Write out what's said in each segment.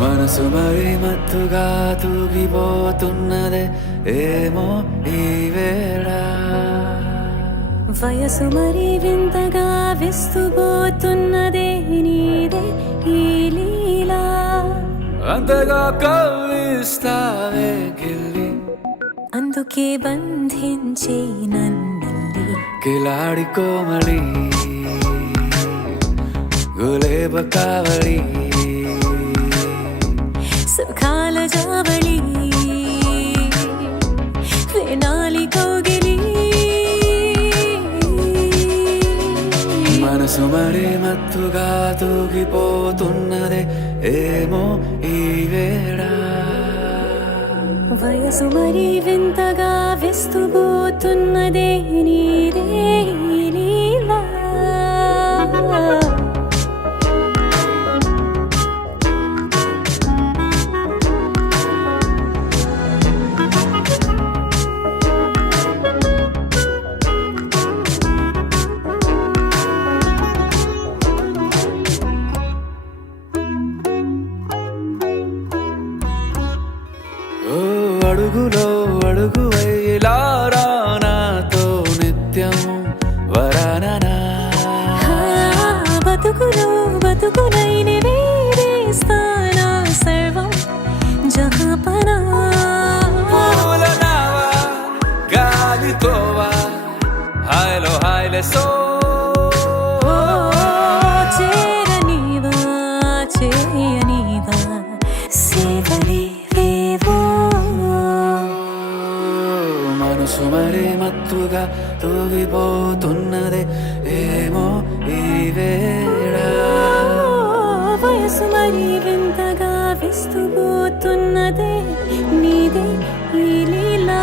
మనసు మరి మత్తుగా తూగిపోతున్నదే ఏమో ఈ వేళ. వయసు మరి వింతగా విస్తుపోతున్నదే నీదే ఈ లీలా. అంతగా కవ్విస్తావే గిల్లి, అందుకే బంధించే నన్నల్లి. కిలాడి కోమలి గులేబ కావలి, సుఖాల జావళి వేనాలి కౌగిలి. మనసు మరి మత్తుగా తూగిపోతున్నదే ఏమో ఈ వేళ. వయసు మరి వింతగా విస్తుపోతున్నదే నీదే ఈ లీలా. అడుగులో అడుగు వేలారా నాతో నిత్యం వరాననా. బతుకులో బతుకునైన వేరేస్తానా సర్వం జహాపనా. పూల నావా గాలితోవా హాయ్లో హాయ్లే సో. చేరనీవా చేయనీవా సేవలే మనసు మరి మత్తుగా తూగిపోతున్నదే ఏమో ఈ వేళ. వయసు మరి వింతగా విస్తుపోతున్నదే నీదే ఈ లీలా.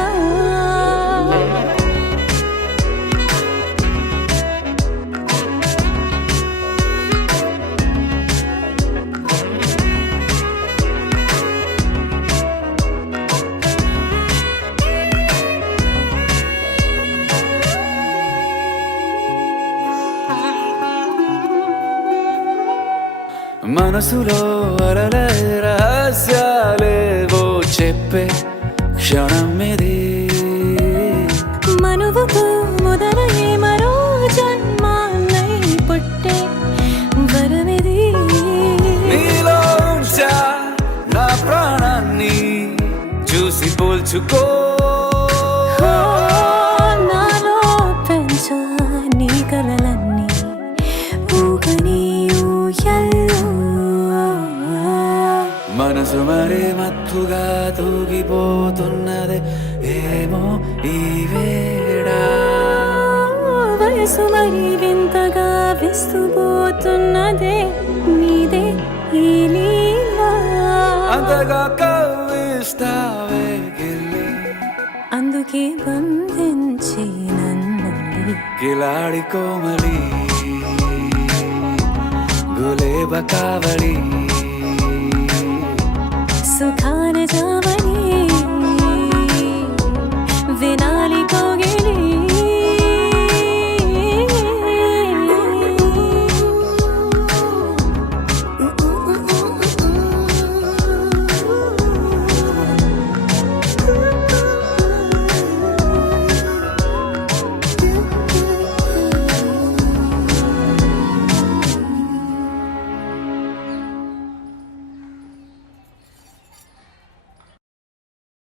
మనసులో అలలే రహస్యాలేవో చెప్పే క్షణం ఇది. మనువుకు మొదలయ్యే మరో జన్మాన్నై పుట్టే వరమిది. నీలో ఉంచా నా ప్రాణాన్ని చూసి పోల్చుకో. నాలో పెంచా నీ కలలన్నీ ఊగని ఊయల్లో. మనసు మరి మత్తుగా తూగిపోతున్నదే ఏమో ఈ వేళ. వయసు మరి వింతగా విస్తుపోతున్నదే నీదే ఈ లీలా. అంతగా కవ్విస్తావే గిల్లి, అందుకే బంధించి నన్నల్లి. కిలాడి కోమలి గులేబ కావలి, సుఖాన జావ